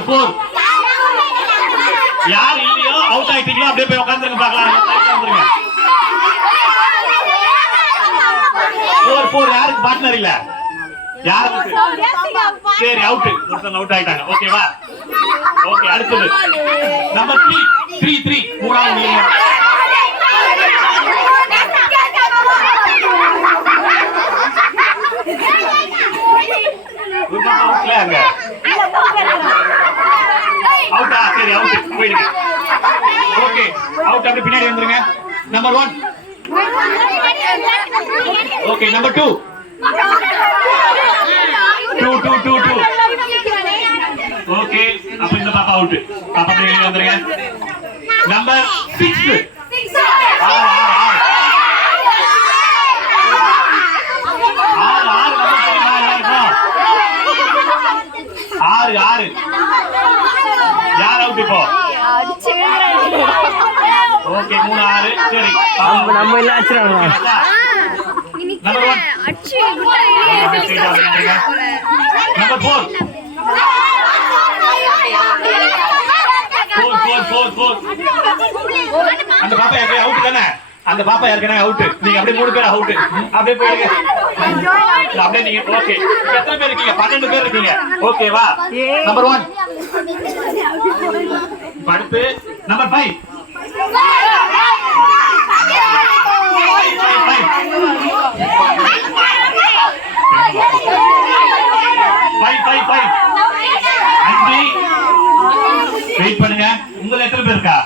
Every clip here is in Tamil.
நம்பர் 4 யார் இல்லையோ அவுட் ஆயிட்டீங்களோ அப்படியே போய் உட்கார்ந்துருங்க பார்க்கலாம். வந்துருங்க 4 யாருக்கு பார்ட்னர் இல்ல யாருக்கு? சரி அவுட், ஒருத்தங்க அவுட் ஆயிட்டாங்க. ஓகேவா? ஓகே அடுத்தது நம்பர் 3 மூணாவது நீங்க. அவுட்டா? சரி அவுட் போயிடுங்க. ஓகே அவுட் அப்படியே பின்னாடி வந்துருங்க. நம்பர் 1. Okay number 2. ஓகே அப்ப இந்த பாப்பா அவுட். பாப்பா வெளியே வந்துருங்க. நம்பர் 6. ஆறு யார் அவுட் இப்போ? ஓகே 3 6. சரி நம்ம எல்லாம் அடிச்சிராங்க. நம்பர் 1 நம்பர் 4 அந்த பாப்பா யாருக்கு அவுட் தானே? அந்த பாப்பா யாருக்கு அவுட்? நீங்க அப்படியே 3 பேர் அவுட். அப்படியே போயிடுங்க. அப்படியே நீங்க ஓகே. எத்தனை பேர் இருக்கீங்க? 12 பேர் இருக்கீங்க. ஓகேவா? நம்பர் 1 அடுத்து நம்பர் 5. வெயிட் பண்ணுங்க. உங்களை எத்தனை பேர் இருக்கா?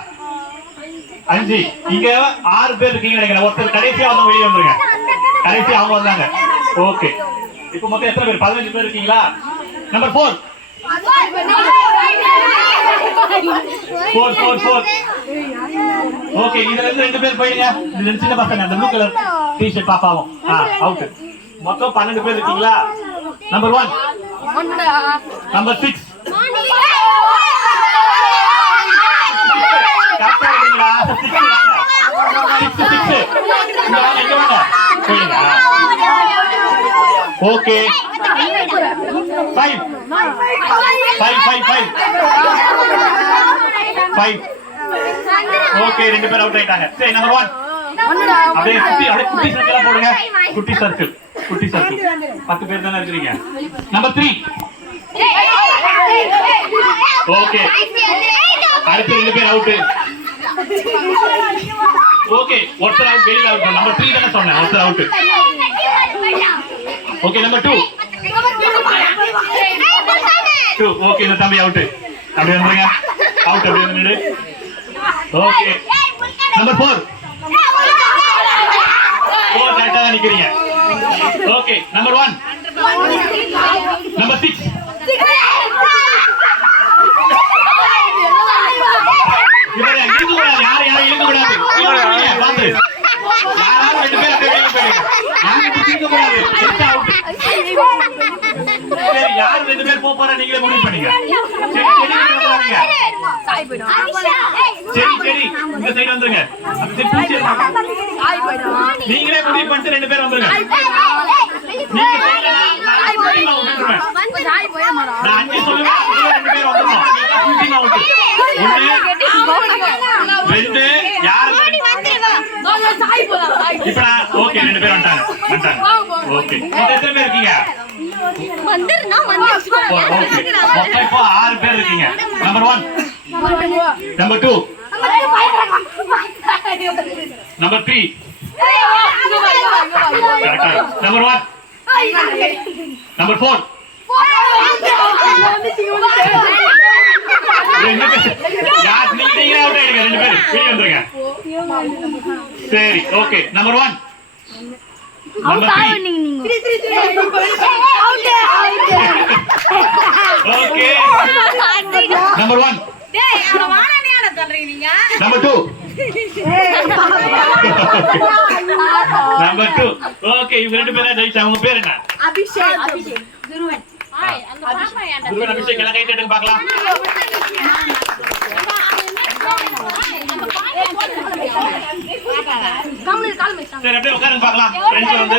5. இங்க 6 பேர் இருக்கீங்க நினைக்கிறேன். ஒருத்தர் கடைசியா வந்து வெளியே வந்துருங்க. கடைசியா அவங்க வந்தாங்க. ஓகே இப்போ மொத்தம் எத்தனை பேர்? 15 பேர் இருக்கீங்களா? நம்பர் 4 ஓகே இதுல இருந்து 2 பேர் போயிடுங்க. இது சின்ன பசங்க அந்த ப்ளூ கலர் டி-ஷர்ட் பாப்பாவும் அவுட். மொத்தம் 12 பேர் இருக்கீங்களா? நம்பர் 1 நம்பர் 6 கரெக்டா இருக்கீங்களா? 6 ஓகே 5 ஓகே 2 பேர் அவுட் ஆயிட்டாங்க. சரி நம்பர் 1 அப்படியே குட்டி சர்க்கிள் போடுங்க. குட்டி சர்க்கிள் 10 பேர் தானே இருக்கீங்க. நம்பர் 3 ஓகே அடுத்து 2 பேர் அவுட். ஓகே ஒருத்தர் அவுட் வெளியில அவுட். நம்பர் 3 தானே சொன்னேன். ஒருத்தர் அவுட். ஓகே நம்பர் 2 ஓகே இந்த தம்பி அவுட். அப்படியே வந்துருங்க. அவுட் அப்படியே வந்துடு. ஓகே நம்பர் 4 கரெக்டா தான் நிக்கிறீங்க. ஓகே நம்பர் 1 நம்பர் 6 இவரே இழுக்க கூடாது. யாரும் இழுக்க கூடாது. பாத்து யாராவது 2 பேர் அப்படியே வெளியே போயிடுங்க. யாரும் இழுக்க கூடாது. சரி யார் 2 பேர் போற நீங்களே முடிவு பண்ணீங்க. சரி இந்த சைடு வந்துருங்க. நீங்களே முடிவு பண்ணிட்டு 2 பேர் வந்துருங்க. நான் 5 சொல்லுவேன். 2 பேர் வந்துருங்க. 1 2 யாரு இப்ப ஓகே 2 பேர் வந்துட்டாங்க. ஓகே எத்தனை பேர் இருக்கீங்க? ஓகே இப்போ 6 பேர் இருக்கீங்க. Number 1 number 2 number 3 number 1 number 4 யார் நீங்க அவுட் ஆயிடுங்க. 2 பேர் வெளியே வந்துருங்க. சரி okay number 1 number 3 okay number 1 number 2 number 2 okay இவங்க 2 பேரா ஜெயிச்சாங்க. உங்க பேர் என்ன? அபிஷேக். துருவன். அபிஷேக் எல்லாம் கை தட்டுங்க பார்க்கலாம். சரி அப்படியே உட்காருங்க பார்க்கலாம். ஃப்ரெண்ட்ஸ் வந்து